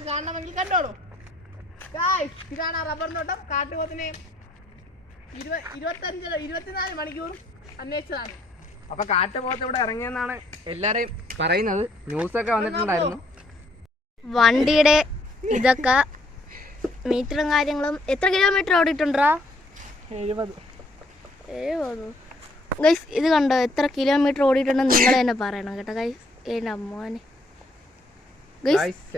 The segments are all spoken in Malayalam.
നിങ്ങൾക്ക് കാണണമെങ്കിൽ കണ്ടോളൂ. ഇതാണ് ആ റബ്ബർ തോട്ടം. കാട്ടുപോത്തിനെ 24 മണിക്കൂർ അന്വേഷിച്ചതാണ്. അപ്പൊ കാട്ടുപോത്ത് ഇവിടെ ഇറങ്ങിയെന്നാണ് എല്ലാരെയും പറയുന്നത്. ന്യൂസൊക്കെ വന്നിട്ടുണ്ടായിരുന്നു. വണ്ടിയുടെ ഇതൊക്കെ മീറ്ററും കാര്യങ്ങളും എത്ര കിലോമീറ്റർ ഓടിയിട്ടുണ്ടോ? 70. ഗൈസ് ഇത് കണ്ടോ എത്ര കിലോമീറ്റർ ഓടിയിട്ടുണ്ടെന്ന് നിങ്ങൾ തന്നെ പറയണം കേട്ടോ ഗൈസ്. എൻ്റെ മോനെ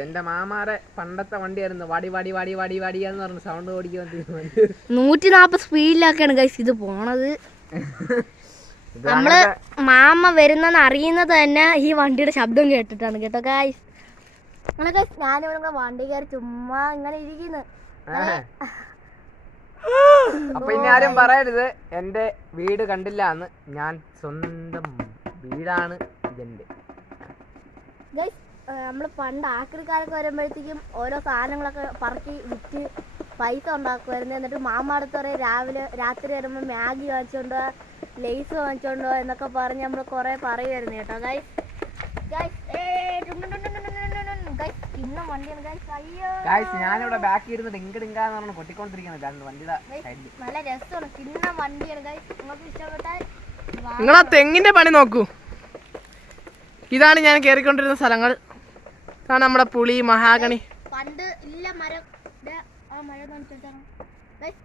എന്റെ മാമാരെ പണ്ടത്തെ വണ്ടിയായിരുന്നു. വാടി വാടി വാടി വാടി വാടിയാന്ന് പറഞ്ഞു സൗണ്ട് ഓടിക്കാൻ 140 സ്പീഡിലൊക്കെയാണ് ഗൈസ് ഇത് പോണത്. നമ്മള് മാമ വരുന്നെന്ന് അറിയുന്നത് തന്നെ ഈ വണ്ടിയുടെ ശബ്ദം കേട്ടിട്ടാണ് കേട്ടോ ഗൈസ്. അങ്ങനെ ഗൈസ് ഞാനിവിടെ വണ്ടി കയറി ചുമ്മാ ഇങ്ങനെ ഇരിക്കുന്നു. അപ്പൊ ഇനി ആരും പറയരുത് എന്റെ വീട് കണ്ടില്ല എന്ന്. ഞാൻ സ്വന്തം വീടാണ് ഇതെന്റെ. ഗൈസ് നമ്മൾ പണ്ട് ആക്രിക്കാരൊക്കെ വരുമ്പോഴത്തേക്കും ഓരോ സാധനങ്ങളൊക്കെ പറക്കി വിറ്റ് പൈസ ഉണ്ടാക്കുമായിരുന്നു. എന്നിട്ട് മാമാടത്ത് പറയും രാത്രി വരുമ്പോൾ മാഗി വാങ്ങിച്ചോണ്ടോ ലേസ് വാങ്ങിച്ചോണ്ടോ എന്നൊക്കെ പറഞ്ഞ് നമ്മൾ കുറെ പറയുമായിരുന്നു കേട്ടോ ഗൈസ്. ഇന്നും വണ്ടിയാണ് ഗൈസ്. അയ്യോ ഞാനിവിടെ ബാക്കി ഇരുന്ന് ഡിങ്കിടിങ്കാന്ന് പറഞ്ഞു പൊട്ടിക്കൊണ്ടിരിക്കുന്നത് വണ്ടിയുടെ. നല്ല രസമാണ്. കിണ്ണ വണ്ടിയാണ് ഗൈസ്. നിങ്ങൾക്ക് ഇഷ്ടപ്പെട്ടാൽ നിങ്ങളാ തെങ്ങിന്റെ പണി നോക്കൂ. ഇതാണ് ഞാൻ കയറിക്കൊണ്ടിരുന്ന സ്ഥലങ്ങൾ. ഇതാണ് നമ്മുടെ പുളി മഹാഗണി. പണ്ട് ഇല്ല മരം ആ മരം കാണിച്ചിട്ടാണ്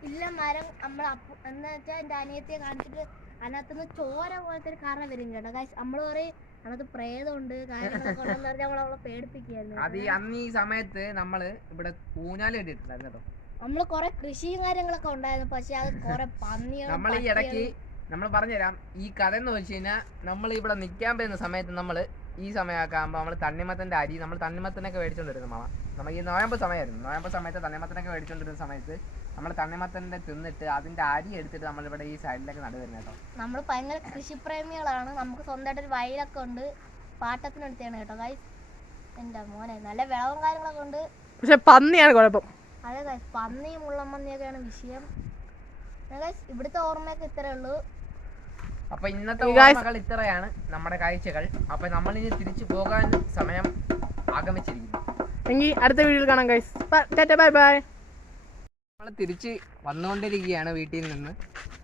ഇല്ല മരം നമ്മൾ എന്ന് വെച്ചാൽ എൻ്റെ അനിയത്തിയെ കാണിച്ചിട്ട് അതിനകത്തുനിന്ന് ചോര പോലത്തെ ഒരു കറ വരും കേട്ടോ ഗൈസ്. നമ്മൾ പറയും അതിനകത്ത് പ്രേതമുണ്ട് കാര്യങ്ങളൊക്കെ ഉണ്ടെന്ന് പറഞ്ഞാൽ അവളെ പേടിപ്പിക്കുകയായിരുന്നു. അന്ന് ഈ സമയത്ത് നമ്മള് ഇവിടെ ഊഞ്ഞാല് കെട്ടിയിട്ടുണ്ടായിരുന്നു കേട്ടോ. നമ്മള് കൊറേ കൃഷിയും കാര്യങ്ങളൊക്കെ ഉണ്ടായിരുന്നു. പക്ഷെ അത് കൊറേ പന്നികളും നമ്മൾ ഈ ഇടയ്ക്ക് നമ്മൾ പറഞ്ഞുതരാം ഈ കഥ എന്ന് വെച്ച് കഴിഞ്ഞാൽ നമ്മൾ ഇവിടെ നിൽക്കാൻ പറ്റുന്ന സമയത്ത് നമ്മൾ ഈ സമയമൊക്കെ ആകുമ്പോൾ നമ്മൾ തണ്ണിമത്തൻ്റെ അരി നമ്മൾ തണ്ണിമത്തനൊക്കെ മേടിച്ചുകൊണ്ടിരുന്നു മാമ. നമുക്ക് ഈ നോയമ്പ് സമയമായിരുന്നു. നോയമ്പ് സമയത്ത് തണ്ണിമത്തനൊക്കെ മേടിച്ചുകൊണ്ടിരുന്ന സമയത്ത് നമ്മൾ തണ്ണിമത്തൻ്റെ തിന്നിട്ട് അതിൻ്റെ അരി എടുത്തിട്ട് നമ്മളിവിടെ ഈ സൈഡിലേക്ക് നടുവരുന്നത് കേട്ടോ. നമ്മൾ ഭയങ്കര കൃഷിപ്രേമികളാണ്. നമുക്ക് സ്വന്തമായിട്ടൊരു വയലൊക്കെ ഉണ്ട്. പാട്ടത്തിനെടുത്താണ് കേട്ടോ ഗൈസ്. എൻ്റെ മോനെ നല്ല വിളവും കാര്യങ്ങളൊക്കെ ഉണ്ട്. പക്ഷെ പന്നിയാണ് കുഴപ്പം. അതെ ഗൈസ് പന്നിയും മുള്ളമ്പന്നിയൊക്കെയാണ് വിഷയം. ഗൈസ് ഇവിടുത്തെ ഓർമ്മയൊക്കെ ഇത്രയേ ഉള്ളൂ. അപ്പൊ ഇന്നത്തെ ഓർമ്മകൾ ഇത്രയാണ് നമ്മുടെ കാഴ്ചകൾ. അപ്പൊ നമ്മളിനി തിരിച്ചു പോകാൻ സമയം ആഗമിച്ചിരിക്കുന്നു. എങ്കിൽ അടുത്ത വീഡിയോയിൽ കാണാം ഗൈസ്. Bye bye. നമ്മൾ തിരിച്ച് വന്നുകൊണ്ടിരിക്കുകയാണ് വീട്ടിൽ നിന്ന്.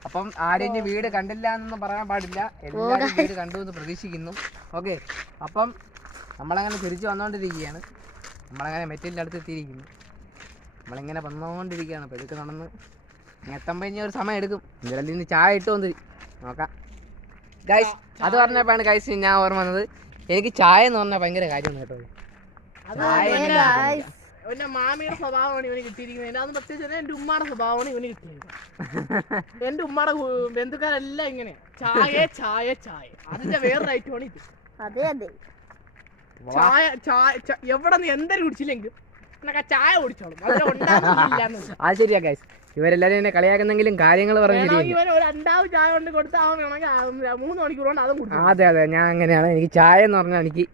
അപ്പം ആരും വീട് കണ്ടില്ല എന്നൊന്നും പറയാൻ പാടില്ല. എല്ലാവരും വീട് കണ്ടു എന്ന് പ്രതീക്ഷിക്കുന്നു. ഓക്കെ അപ്പം നമ്മളങ്ങനെ തിരിച്ച് വന്നുകൊണ്ടിരിക്കുകയാണ്. നമ്മളങ്ങനെ മെറ്റലിൻ്റെ അടുത്ത് എത്തിയിരിക്കുന്നു. നമ്മളിങ്ങനെ വന്നുകൊണ്ടിരിക്കുകയാണ്. അപ്പോൾ ഇതൊക്കെ നടന്ന് എത്തുമ്പോൾ ഇനി ഒരു സമയം എടുക്കും. ഇതിൽ നിന്ന് ചായ ഇട്ട് വന്ന് നോക്കാം ഗൈസ്. അത് പറഞ്ഞപ്പോഴാണ് ഗൈസ് ഞാൻ ഓർമ്മ വന്നത്. എനിക്ക് ചായ എന്ന് പറഞ്ഞാൽ ഭയങ്കര കാര്യമാണ് കേട്ടോ. എന്റെ മാമിയുടെ സ്വഭാവമാണ് ഇവന് കിട്ടിയിരിക്കുന്നത്. അത് പ്രത്യേകിച്ച് എന്റെ ഉമ്മയുടെ സ്വഭാവമാണ് ഇവന് കിട്ടിയത്. എന്റെ ഉമ്മയുടെ ബന്ധുക്കാരെല്ലാം ഇങ്ങനെ ചായ ചായ ചായ. അതിന്റെ വേറൊരു ഐറ്റമാണ് ഇത്. ചായ ചായ എവിടെ നിന്ന് എന്തൊരു കുടിച്ചില്ലെങ്കിൽ ചായ കുടിച്ചോളും. അത് ശരിയാ ഗൈസ്. ഇവരെല്ലാരും എന്നെ കളിയാക്കുന്നെങ്കിലും കാര്യങ്ങൾ പറഞ്ഞു. ചായ കൊണ്ട് കൊടുത്താൽ 3 മണിക്കൂർ കൊണ്ട് അതും കുടിക്കും. അതെ അതെ ഞാൻ അങ്ങനെയാണ്. എനിക്ക് ചായ എന്ന് പറഞ്ഞാൽ എനിക്ക്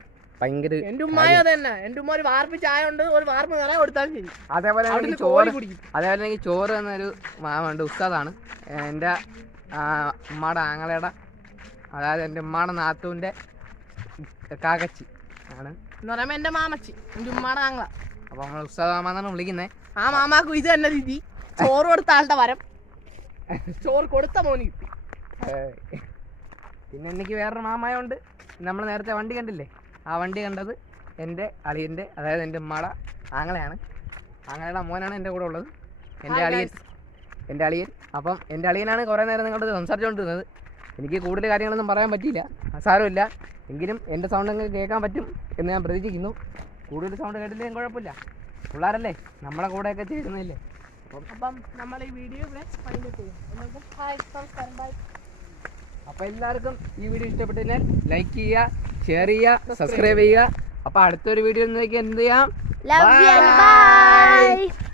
ഭയങ്കര. എന്റെ ഉമ്മായോ തന്നെ. എന്റെ ഉമ്മ ഒരു വാർപ്പ് ചായ ഉണ്ട്. ഒരു വാർപ്പ് നിറയെ കൊടുത്താലും ശരി. അതേപോലെ എനിക്ക് ചോറ് കുടിക്കും. അതേപോലെ എനിക്ക് ചോറ് എന്നൊരു മാമുണ്ട്. ഉസ്താദാണ്. എൻ്റെ ഉമ്മയുടെ ആങ്ങളയുടെ അതായത് എൻ്റെ ഉമ്മയുടെ നാത്തൂൻ്റെ കാക്കച്ചി ആണ് എന്ന് പറയുമ്പോൾ എൻ്റെ മാമച്ചി എൻ്റെ ഉമ്മയുടെ ആങ്ങള. അപ്പോൾ നമ്മൾ ഉസ്താദ് മാമ എന്നാണ് വിളിക്കുന്നത്. ആ മാമാക്കും ഇത് തന്നെ രീതി. ചോറ് കൊടുത്ത ആളുടെ വരം ചോറ് കൊടുത്ത മോന് കിട്ടി. പിന്നെ എനിക്ക് വേറൊരു മാമായുണ്ട്. നമ്മൾ നേരത്തെ വണ്ടി കണ്ടില്ലേ? ആ വണ്ടി കണ്ടത് എൻ്റെ അളിയൻ്റെ അതായത് എൻ്റെ ഉമ്മയുടെ ആങ്ങളയാണ്. ആങ്ങളയുടെ മോനാണ് എൻ്റെ കൂടെ ഉള്ളത്. എൻ്റെ അളിയൻ. അപ്പം എൻ്റെ അളിയനാണ് കുറേ നേരം നിങ്ങളുടെ സംസാരിച്ചുകൊണ്ടിരുന്നത്. എനിക്ക് കൂടുതൽ കാര്യങ്ങളൊന്നും പറയാൻ പറ്റിയില്ല. സാരമില്ല. എങ്കിലും എൻ്റെ സൗണ്ട് എങ്ങനെ കേൾക്കാൻ പറ്റും എന്ന് ഞാൻ പ്രതീക്ഷിക്കുന്നു. കൂടുതൽ സൗണ്ട് കേട്ടില്ലെങ്കിൽ കുഴപ്പമില്ല. പിള്ളേരല്ലേ നമ്മളെ കൂടെയൊക്കെ ചേരുന്നില്ലേ. അപ്പം നമ്മൾ ഈ വീഡിയോ ഇവിടെ അപ്പോൾ എല്ലാവർക്കും ഈ വീഡിയോ ഇഷ്ടപ്പെട്ടുകഴിഞ്ഞാൽ ലൈക്ക് ചെയ്യുക, ഷെയർ ചെയ്യുക, സബ്സ്ക്രൈബ് ചെയ്യുക. അപ്പോൾ അടുത്തൊരു വീഡിയോ എന്ത് ചെയ്യാം. Love you and bye.